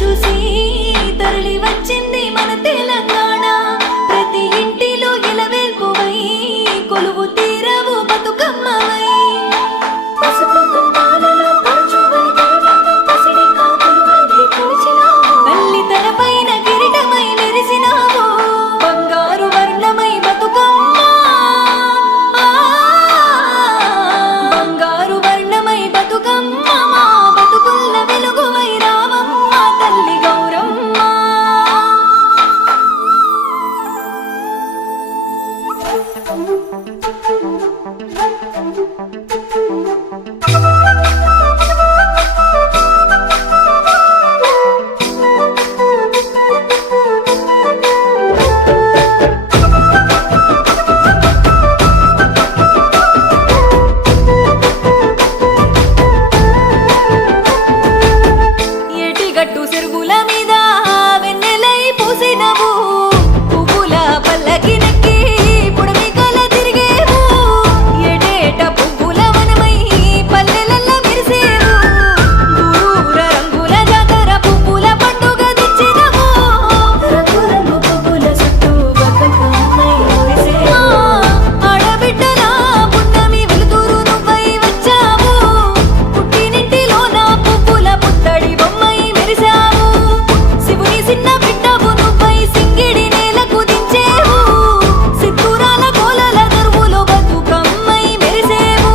చూసి తరలి వచ్చింది మన తెలంగాణ. ప్రతి ఇంటిలో ఇలవేల్పువై కొలువు తీరవు బతుకమ్మవై. పసుపు కుంకాలలో పరచువని తరగంగా పసిడి కాకులు వలె కొలిచినావు. తల్లి తలపైన కిరీటమై మెరిసినావు. బంగారు వర్ణమై బతుకమ్మ, బంగారు వర్ణమై బతుకమ్మ. మా బతుకుల్ల వెలుగువై రావమ్మ తల్లి గౌరమ్మ. ఎటిగట్టు చెరుగుల మీద వెన్నెలై పూసినవు. పువ్వుల పల్లకి నెక్కి పుడమి కల తిరిగేవు. ఎటేట పువ్వుల వనమై పల్లెలల్ల మెరిసేవు. ఊరూర రంగుల జాతర పువ్వుల పండుగ తెచ్చినవు. రంగురంగు పువ్వుల చుట్టూ బతుకమ్మై మురిసేవు. ఆడబిడ్డల పున్నమి వెలుతురు నువ్వై వచ్చావు. పుట్టినింటిలోన పువ్వుల పుత్తడి బొమ్మై మెరిసావు. శివుని చిన్న బిడ్డవు నువ్వై సింగిడి నేలకు దించేవు. సిద్ధురాల కోలల దరువులో బతుకమ్మై మెరిసేవు.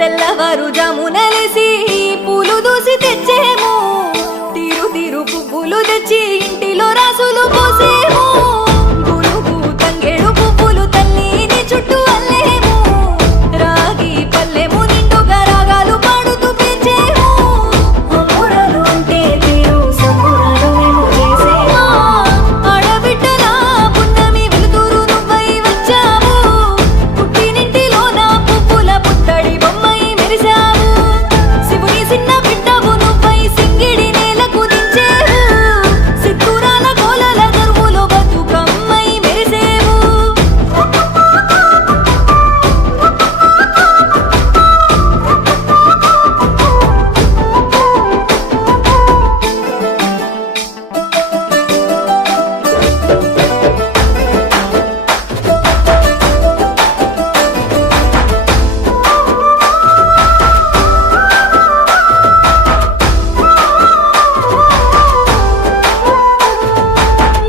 తెల్లవారు జామునలేసి పూలు దూసి తెచ్చేము. తీరు తీరు పువ్వులు తెచ్చి ఇంటిలో రాసులు పోసేము. గునుగు తంగేడు పువ్వులు తల్లిని చుట్టూ అల్లేము. రాగి పల్లెము నిండుగా రాగాలు పాడుతూ పెంచేము. అమ్మురాలు అంటే తీరు సంబురాలు మేము చేసేము. ఆడబిడ్డల పున్నమి వెలుతురు నువ్వై వచ్చావు. పుట్టినింటిలోన పువ్వుల పుత్తడి బొమ్మై మెరిసావు. శివుని చిన్న బిడ్డవు నువ్వై సింగిడి నేలకు దించేవు. సిద్ధురాల కోలల దరువులో బతుకమ్మై మెరిసేవు.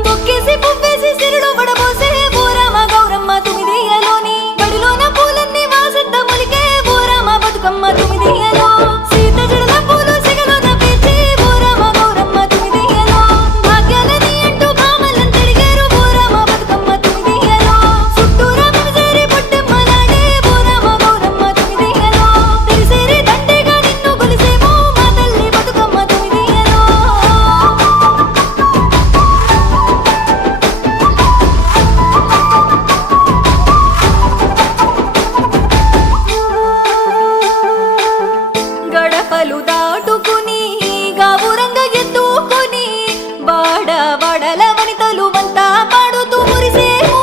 బొక్కేసి పువ్వేసి సిరులు వడబోసే బోరామ గౌరమ్మ తుమిదియలోని. బడిలోన పూలన్నీ వాసంత మొలికే బోరామ బతుకమ్మ తుమిదియలో. సీత జడల పూలు సిగలోన పేర్చి బోరామ గౌరమ్మ తుమిదియలో. భాగ్యాలని అంటూ భామలంతడిగేరు బోరామ బతుకమ్మ తుమిదియలో. చుట్టూరా మెరిసేరి పొట్టెమ్మలాడే బోరామ గౌరమ్మ తుమిదియలో. తెరిసేరి దండేగా నిన్ను కొలిసేమో మా తల్లి బతుకమ్మ తుమిదియలో. గడపలు దాటుకుని గావురంగ ఎత్తుకుని వాడ వాడల వనితలు వంతా పాడుతూ మురిసేము.